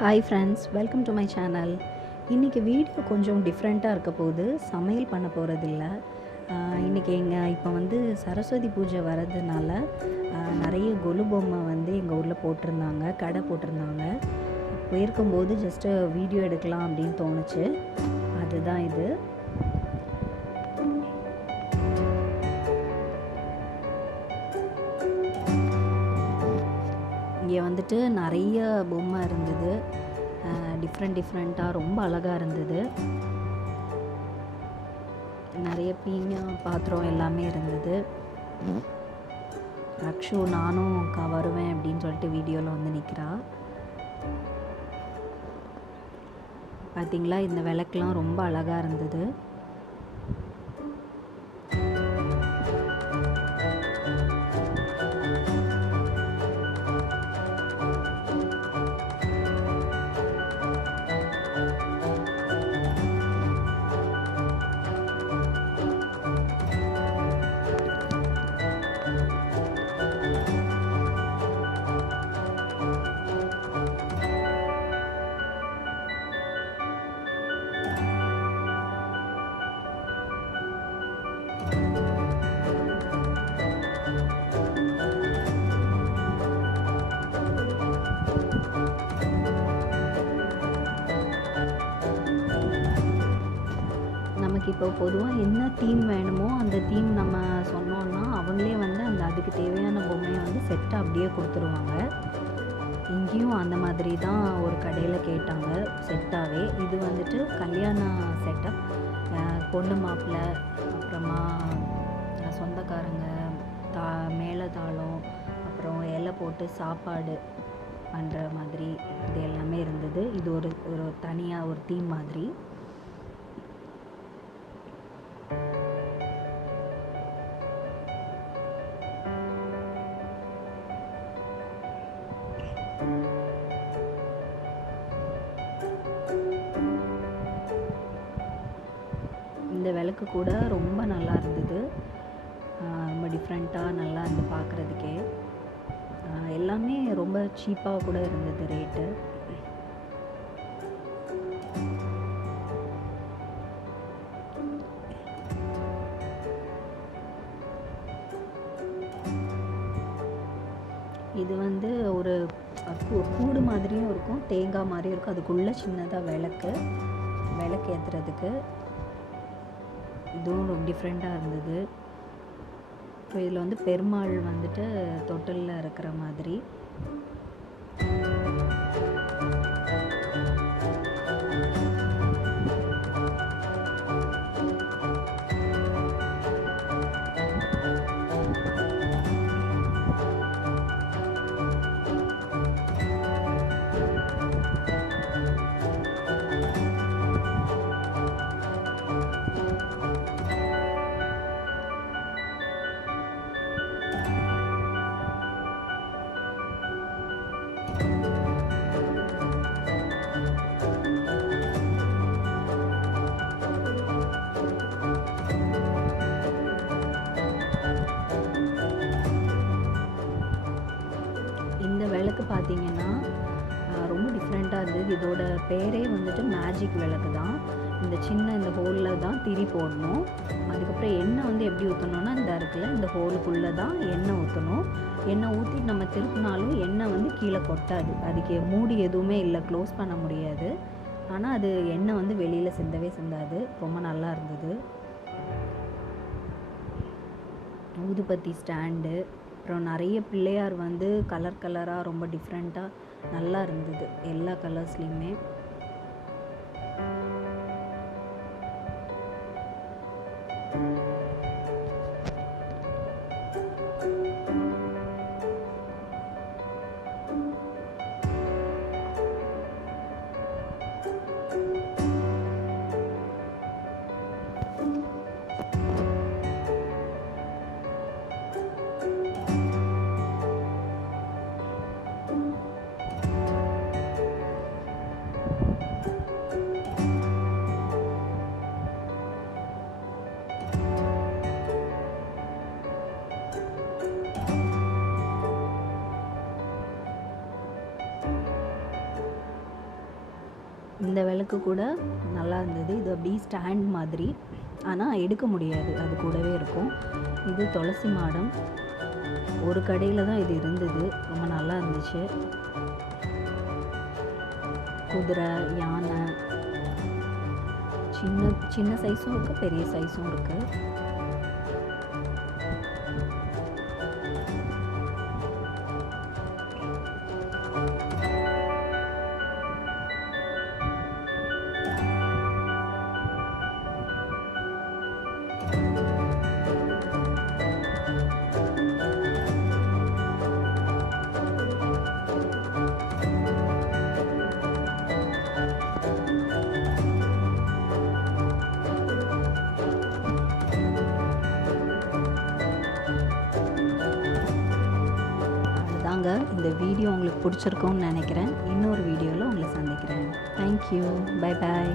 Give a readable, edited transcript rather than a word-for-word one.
Hi friends, welcome to my channel. இன்றைக்கி video கொஞ்சம் டிஃப்ரெண்ட்டாக இருக்க போகுது. சமையல் பண்ண போகிறதில்ல. இன்றைக்கி இப்போ சரஸ்வதி பூஜை வரதுனால நிறைய கொலு பொம்மை எங்கள் ஊரில் போட்டிருந்தாங்க, கடை போட்டிருந்தாங்க. போயிருக்கும்போது ஜஸ்ட்டு வீடியோ எடுக்கலாம் அப்படின்னு தோணுச்சு. அதுதான் இது. இங்கே நிறைய பொம்மை இருந்தது. டிஃப்ரெண்ட்டாக ரொம்ப அழகாக இருந்தது. நிறைய பீங்கா பாத்திரம் எல்லாமே இருந்தது. அக்ஷு நானும் வருவேன் அப்படின்னு சொல்லிட்டு வீடியோவில் நிற்கிறா. பார்த்தீங்களா, இந்த விளக்குலாம் ரொம்ப அழகாக இருந்தது. நமக்கு இப்போ பொதுவாக என்ன தீம் வேணுமோ அந்த தீம் நம்ம சொன்னோன்னா அவங்களே அதுக்கு தேவையான பொம்மையை செட்டாக அப்படியே கொடுத்துருவாங்க. இங்கேயும் அந்த மாதிரி தான் ஒரு கடையில் கேட்டாங்க, செட்டாகவே. இது கல்யாண செட்டப். பொண்ணு மாப்பிள்ளை, அப்புறமா சொந்தக்காரங்க, மேளதாளம், அப்புறம் இலை போட்டு சாப்பாடு பண்ணுற மாதிரி இது எல்லாமே இருந்தது. இது ஒரு தனியாக ஒரு தீம் மாதிரி. இந்த விளக்கு கூட ரொம்ப நல்லா இருந்தது. ரொம்ப டிஃப்ரெண்ட்டாக நல்லா இருந்து பார்க்குறதுக்கே. எல்லாமே ரொம்ப சீப்பாக கூட இருந்தது ரேட்டு. இது ஒரு கூடு மாதிரியும் இருக்கும், தேங்காய் மாதிரியும் இருக்கும். அதுக்குள்ளே சின்னதாக விளக்கு ஏற்றுறதுக்கு. இதுவும் ரொம்ப டிஃப்ரெண்ட்டாக இருந்தது. இப்போ இதில் பெருமாள் தொட்டிலில் இருக்கிற மாதிரி. இந்த விளக்கு பார்த்தீங்கன்னா ரொம்ப டிஃப்ரெண்ட்டாக இருந்தது. இதோட பேரே மேஜிக் விளக்கு தான். இந்த ஹோலில் தான் திரி போடணும். அதுக்கப்புறம் எண்ணெய் எப்படி ஊற்றணுன்னா, இந்த ஹோலுக்குள்ளே தான் எண்ணெய் ஊற்றணும். எண்ணெய் ஊற்றி நம்ம திருப்பினாலும் எண்ணெய் கீழே கொட்டாது. அதுக்கு மூடி எதுவுமே இல்லை, க்ளோஸ் பண்ண முடியாது. ஆனால் அது எண்ணெய் வெளியில் சிந்தாது. ரொம்ப நல்லா இருந்தது. ஊதுபத்தி ஸ்டாண்டு, அப்புறம் நிறைய பிள்ளையார் கலர் கலராக ரொம்ப டிஃப்ரெண்ட்டாக நல்லா இருந்தது, எல்லா கலர்ஸ்லேயுமே. இந்த விளக்கு கூட நல்லா இருந்தது. இது அப்படியே ஸ்டாண்ட் மாதிரி, ஆனால் எடுக்க முடியாது, அது கூடவே இருக்கும். இது துளசி மாடம். ஒரு கடையில் தான் இது இருந்தது, ரொம்ப நல்லா இருந்துச்சு. குதிரை, யானை, சின்ன சின்ன சைஸும் இருக்குது, பெரிய சைஸும் இருக்குது. இந்த வீடியோ உங்களுக்கு பிடிச்சிருக்கும்னு நினைக்கிறேன். இன்னொரு வீடியோவில் உங்களை சந்திக்கிறேன். தேங்க்யூ. Bye bye.